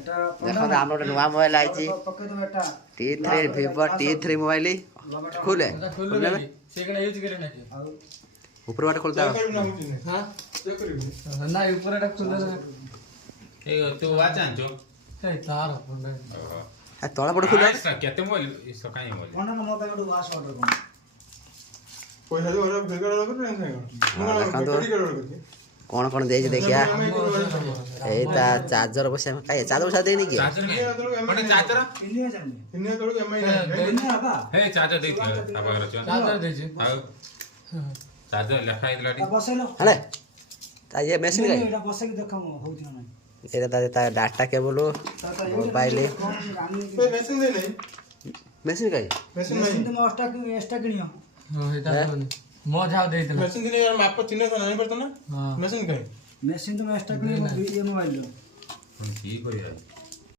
देखो हम लोग नया मोबाइल आई छी T3 Vivo T3 मोबाइल खुले खुले में सेकंड यूज करे ना ऊपर वाला खोलता है हां ना ऊपर वाला खुले ए तो वाच आंचो ए तार फोन है तोड़ा पड़ खुला केते मोबाइल इसो काई मोबाइल कोन ना मोबाइल को वाश ऑर्डर कोन पैसा जो और फिर कर नहीं कौन कौन दे देखिया एता चार्जर बसे में काई चार्जर बसा देनी के चार्जर कोनी चार्जर इंडिया जाने इन्ने तो एमआई इंडिया बा हे चार्जर दे अब अगर चार्जर दे छी चार्जर लिखा इलाडी बसेलो अरे ता ये मशीन गई एटा बसे के देखम होउछ ना एटा ता डाटा केबल मोबाइल मशीन दे नहीं मशीन गई मशीन मशीन नहीं तो एक्स्ट्रा किनियो हां एटा मो जाव दे देला मशीन दिन यार आपको चिन्ह तो नहीं पड़ता ना हां मशीन कहीं मशीन तो एक्स्ट्रा किनियो ये मोबाइल लो की करिया